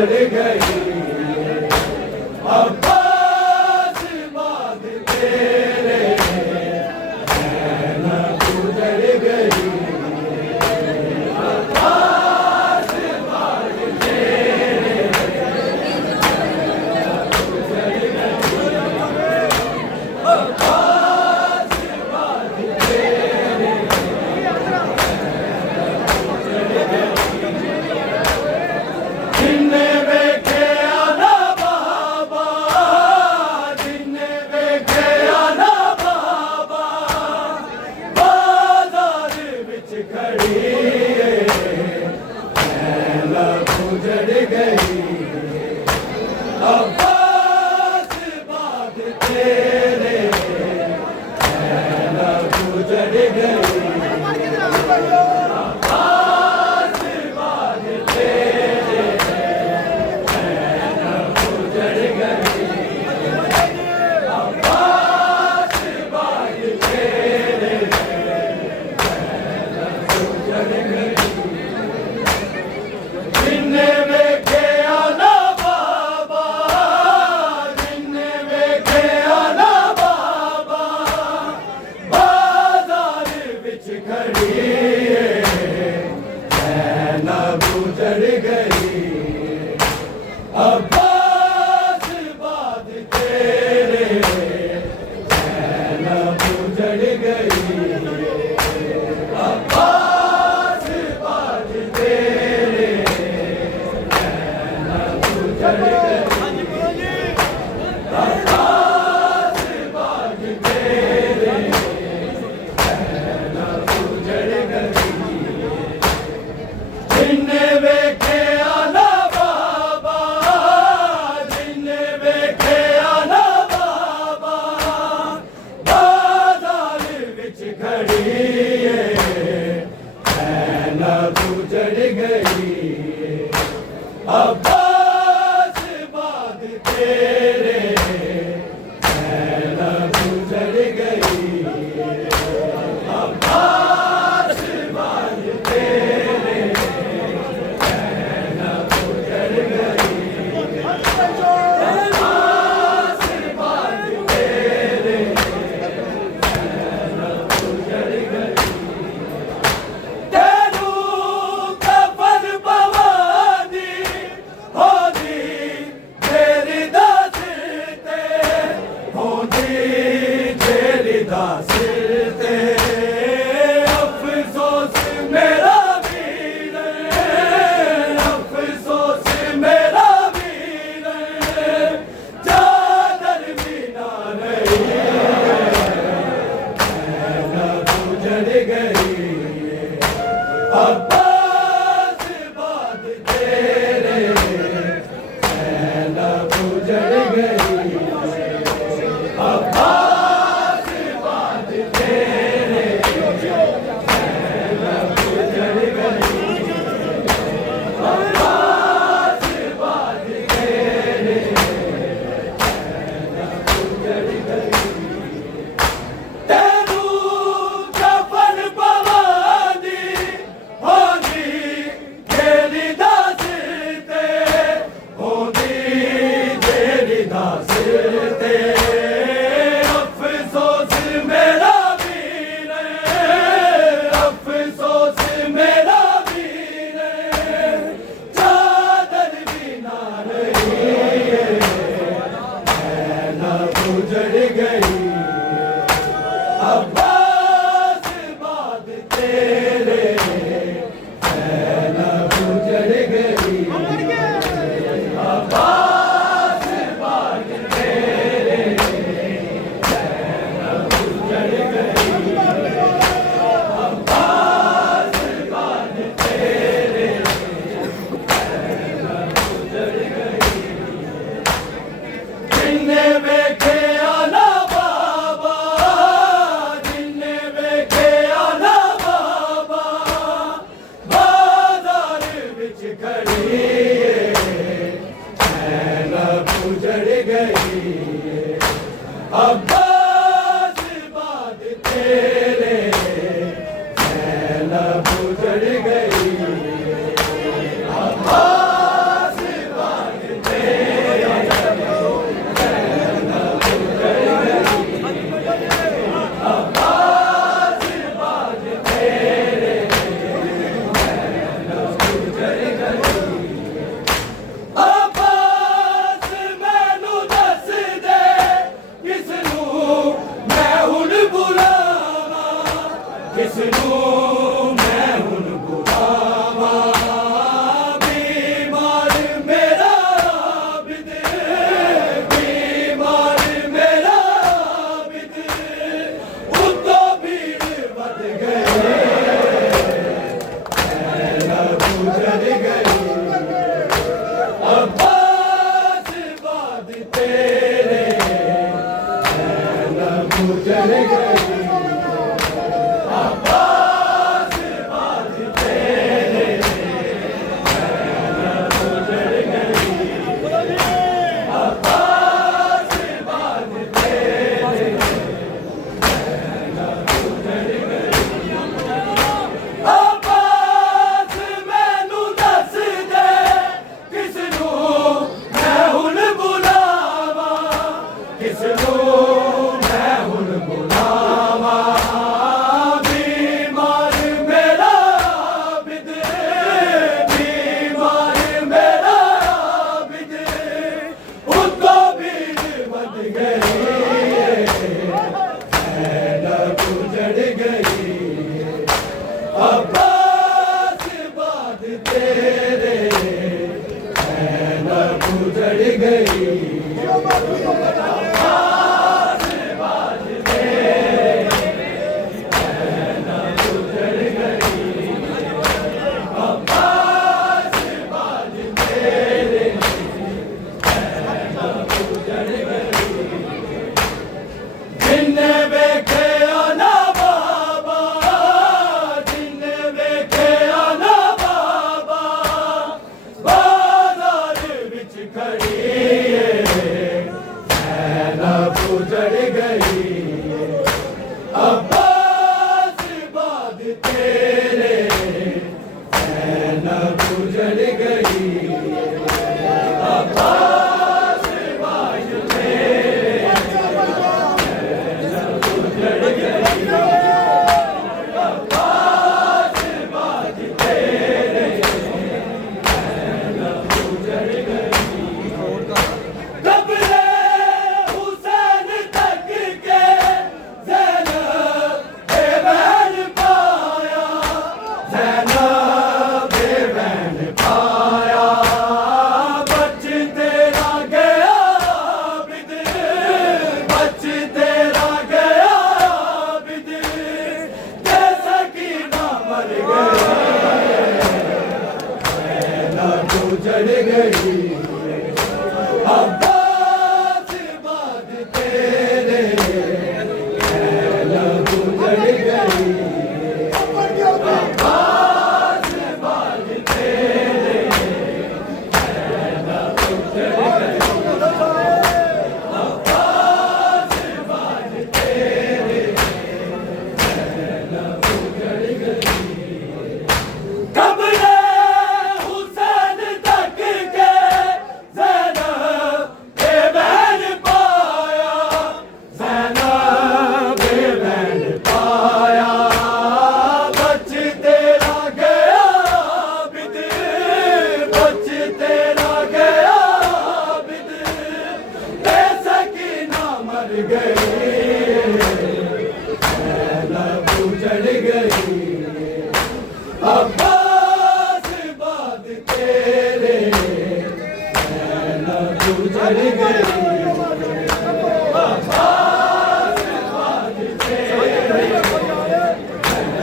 गुजर गई अब्बास बाद तेरे नैना गुजर गई अब्बास बाद तेरे नैना गुजर गई अब्बास बाद तेरे नैना गुजर गई जिन्ने वेखे आना बाबा जिन्ने वेखे आना बाबा बाजार विच खड़ी नैना गुजर गई अब्बास बाद तेरे नैना गुजर गई अब्बास बाद तेरे नैना गुजर गई अब्बास बाद तेरे नैना गुजर गई जिन्ने वेखे आना बाबा जिन्ने वेखे आना बाबा बाजार विच खड़ी नैना गुजर गई अब्बास बाद तेरे नैना गुजर गई अब्बास बाद तेरे नैना गुजर गई अब्बास बाद तेरे नैना गुजर गई जिन्ने वेखे आना बाबा जिन्ने वेखे आना बाबा बाजार विच खड़ी नैना गुजर गई अब्बास बाद तेरे नैना गुजर गई अब्बास बाद तेरे नैना गुजर गई अब्बास बाद तेरे नैना गुजर गई तेरू कफन पवानी उजड़ गई उजड़ गई अब्बास बाद तेरे ज़ैनब उजड़ गई अब्बास बाद तेरे ज़ैनब उजड़ गई अब्बास बाद तेरे ज़ैनब उजड़ गई उजड़ गई अब्बास बाद तेरे ज़ैनब उजड़ गई अब्बास बाद तेरे ज़ैनब उजड़ गई अब्बास बाद तेरे ज़ैनब उजड़ गई उजड़ गई अब्बास बाद तेरे ज़ैनब उजड़ गई अब्बास बाद तेरे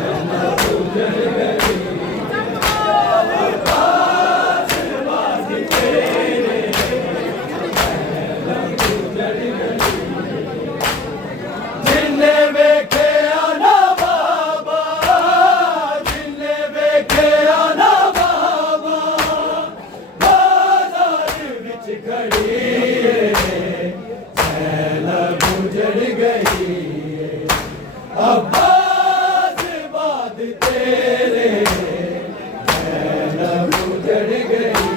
ज़ैनब उजड़ गई अब्बास बाद तेरे ज़ैनब उजड़ गई जिन्ने वेखे ज़ैनब उजड़ गई अब्बास बाद तेरे ज़ैनब उजड़ गई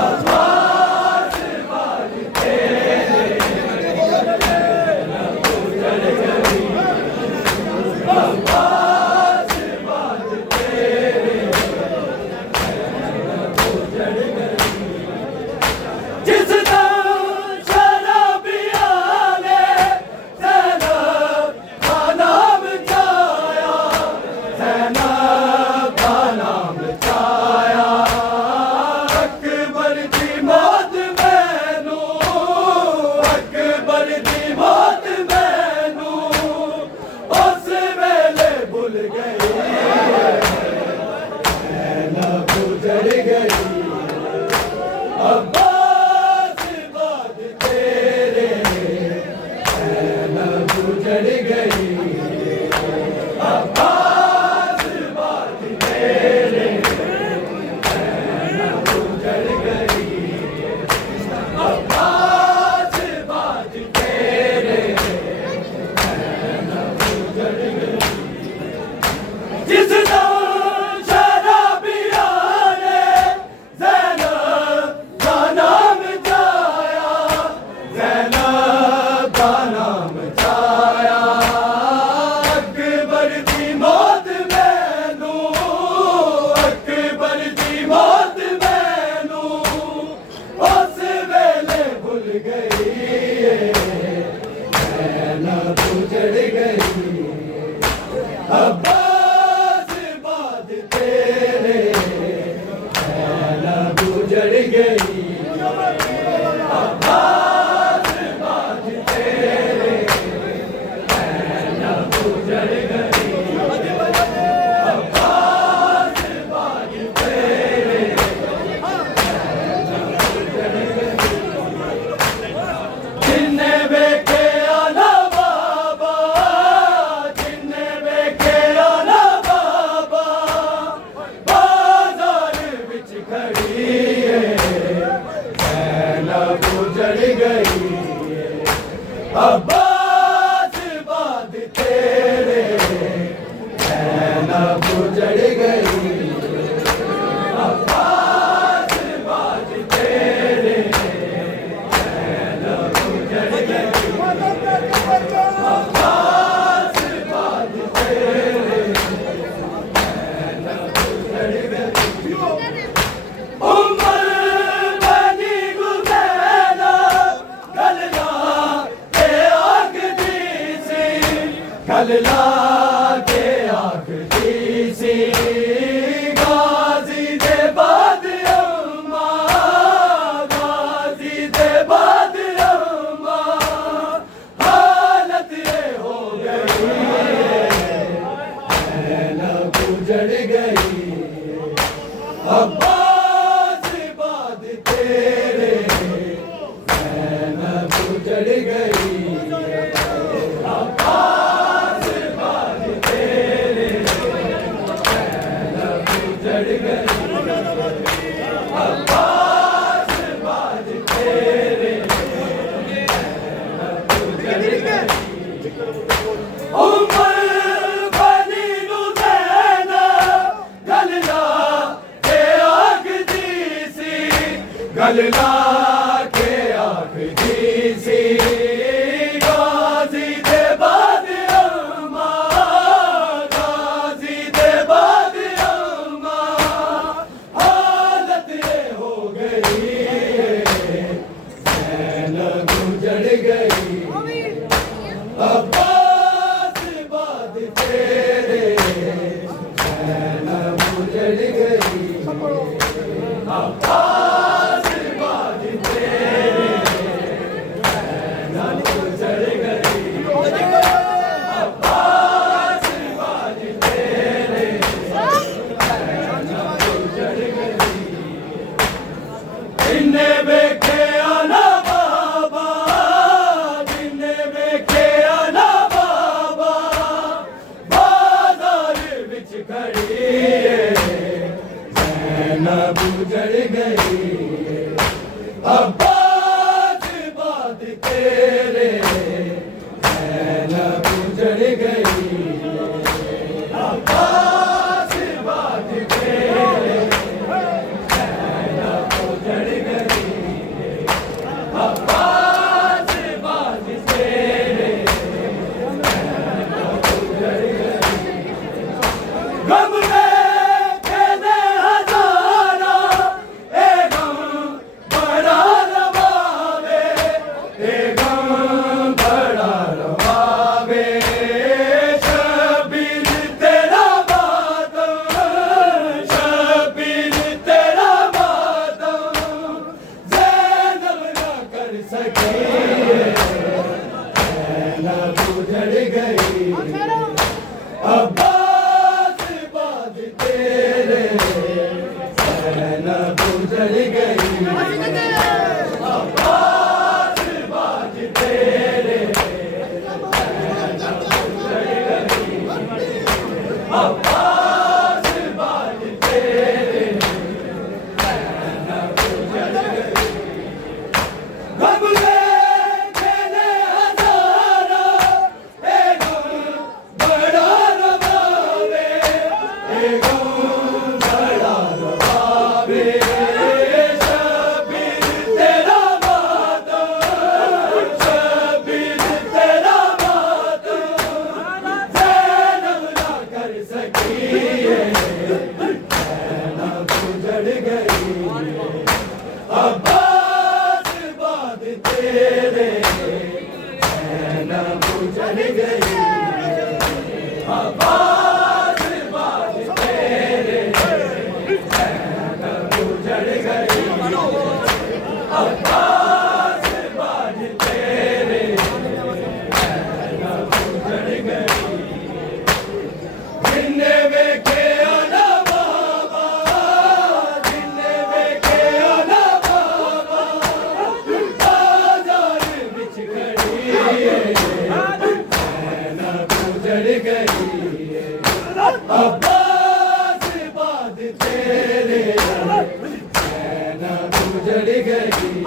अब्बास बाद तेरे ज़ैनब उजड़ गई अब्बास बाद तेरे ज़ैनब उजड़ गई जिस उजड़ गई अब्बास बाद तेरे ज़ैनब उजड़ गई अब्बास बाद तेरे ज़ैनब उजड़ गई अब्बास बाद तेरे ज़ैनब उजड़ गई जिस ज़ैनब उजड़ गई अब्बास बाद तेरे ज़ैनब उजड़ गई ज़ैनब उजड़ गई अब्बास बाद तेरे ज़ैनब उजड़ गई अब्बास बाद तेरे ज़ैनब उजड़ गई अब्बास बाद तेरे ज़ैनब उजड़ गई उमर बनी गुज़ैला गलला के आग दी सी गलला के आग दी सी गाजी दे बाद अम्मा गाजी दे बाद अम्मा हालत ये हो गई ज़ैनब उजड़ गई अब्बास बाद तेरे ज़ैनब उजड़ गई अब्बास बाद तेरे ज़ैनब उजड़ गई अब्बास बाद तेरे ज़ैनब उजड़ गई उमर बनी गुज़ैला गलला के आग दी सी गलला के आग दी सी गाजी दे बाद अम्मा गाजी दे बाद अम्मा हालत ये हो गई ज़ैनब उजड़ गई अब्बास बाद तेरे ज़ैनब उजड़ गई अब्बास बाद तेरे ज़ैनब उजड़ गई अब्बास बाद तेरे ज़ैनब उजड़ गई इन्ने बेखे आना बाबा जिन्ने बेखे आना बाबा बाजार विच खड़ी ज़ैनब उजड़ गई अब्बास बाद तेरे ज़ैनब उजड़ गई अब्बास बाद तेरे ज़ैनब उजड़ गई अब्बास बाद तेरे ज़ैनब उजड़ गई गम में खेले हजारा ए गम बड़ा रवावे ए गम बड़ा रवावे शबीर तेरा मातम शबीर तेरा मातम ज़ैनब न कर सकी ज़ैनब उजड़ गई अब्बास बाद तेरे ज़ैनब उजड़ गई अब्बास बाद तेरे ज़ैनब उजड़ गई अब्बास बाद तेरे ज़ैनब उजड़ गई गम में खेले हजारा ए गम बड़ा रवावे ए गम बड़ा रवावे उजड़ गई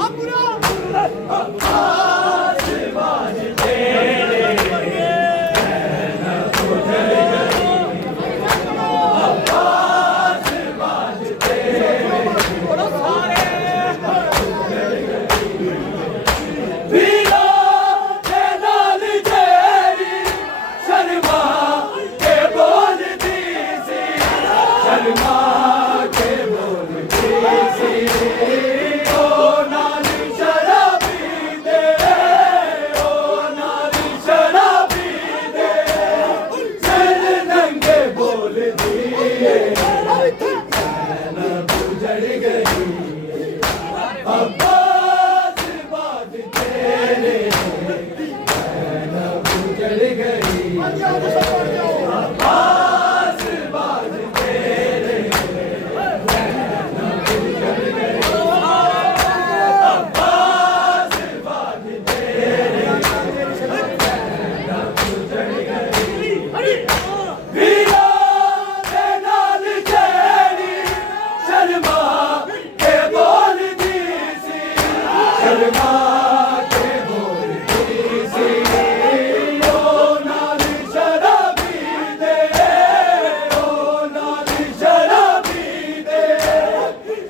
अब्बास बाज तेरे नैन उजड़ गई अब्बास बाज तेरे वीरा के नाल तेरी शर्मा के बोलती सी शर्मा के बोलती सी ओ नाल शराबी दे ओ नाल शराबी दे सिर नंगे बोलती नैन उजड़ गई अब्बास बाज तेरे नैन उजड़ गई अब्बास बाज तेरे नैन उजड़ गई अब्बास बाज तेरे नैन उजड़ गई वीरा के नाल तेरी शर्मा के बोलती सी शर्मा के बोलती सी ओ नाल शराबी दे ओ नाल शराबी दे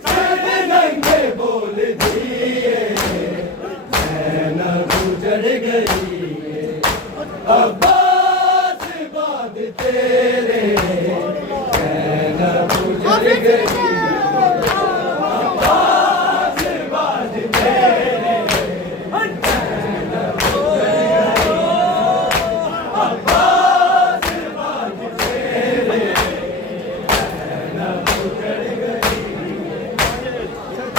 सिर नंगे बोलती नैन उजड़ गई अब्बास बाज तेरे नैन उजड़ गई अब्बास बाज तेरे नैन उजड़ गई अब्बास बाज तेरे नैन उजड़ गई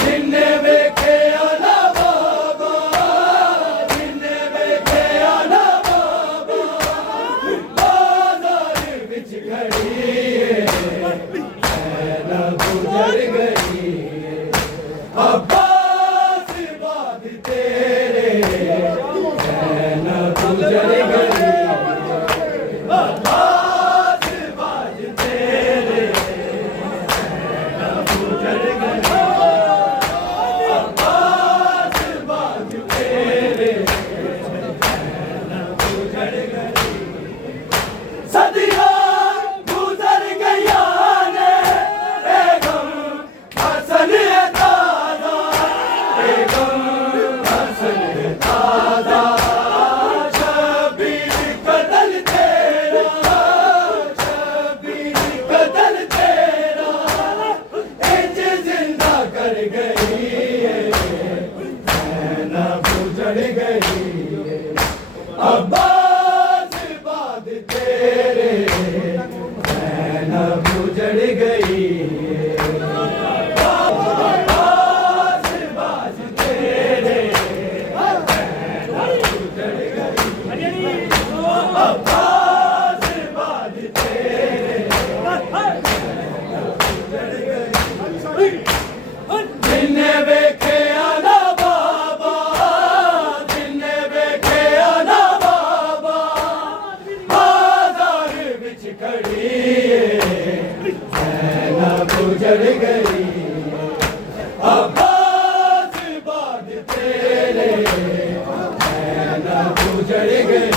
जिन्ने वेखे आला बाबा जिन्ने वेखे आला बाबा बाजार विच खड़ी नैन उजड़ गई अब्बास बाज तेरे नैन उजड़ गई अब्बास बाज तेरे नैन उजड़ गई अब्बास बाज तेरे नैन उजड़ गई सदियां गुजर गया ने बेगम हसन ताजा बेगम हसन ताजा शबीर कदल तेरा शबीर कदल तेरा इंज जिंदा कर गई नैन उजड़ गई अब्बास बाज तेरे नैन उजड़ गई अब्बास बाज तेरे नैन उजड़ गई अब्बास बाज तेरे नैन उजड़ गई जिन्ने वेखे आला बाबा जिन्ने वेखे आला बाबा बाजार विच खड़ी नैन उजड़ गई अब्बास बाज तेरे नैन उजड़ गई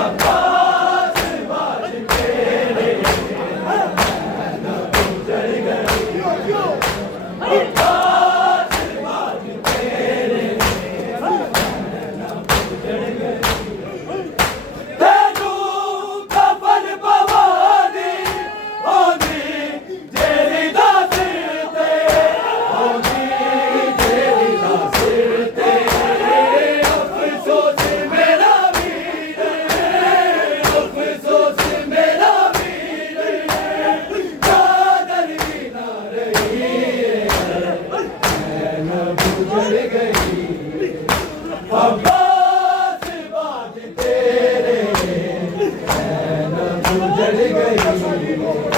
अब्बास बाज तेरे नैन उजड़ गई अब्बास बाज तेरे नैन उजड़ गई तेनू कफन पवानी होंदी जेरी दा सिर ते होंदी जेरी दा सिर ते अफसोस मेरा वीर अफसोस मेरा वीर चादर भी ना रही नैन उजड़ गई अब्बास बाज तेरे नैन उजड़ गई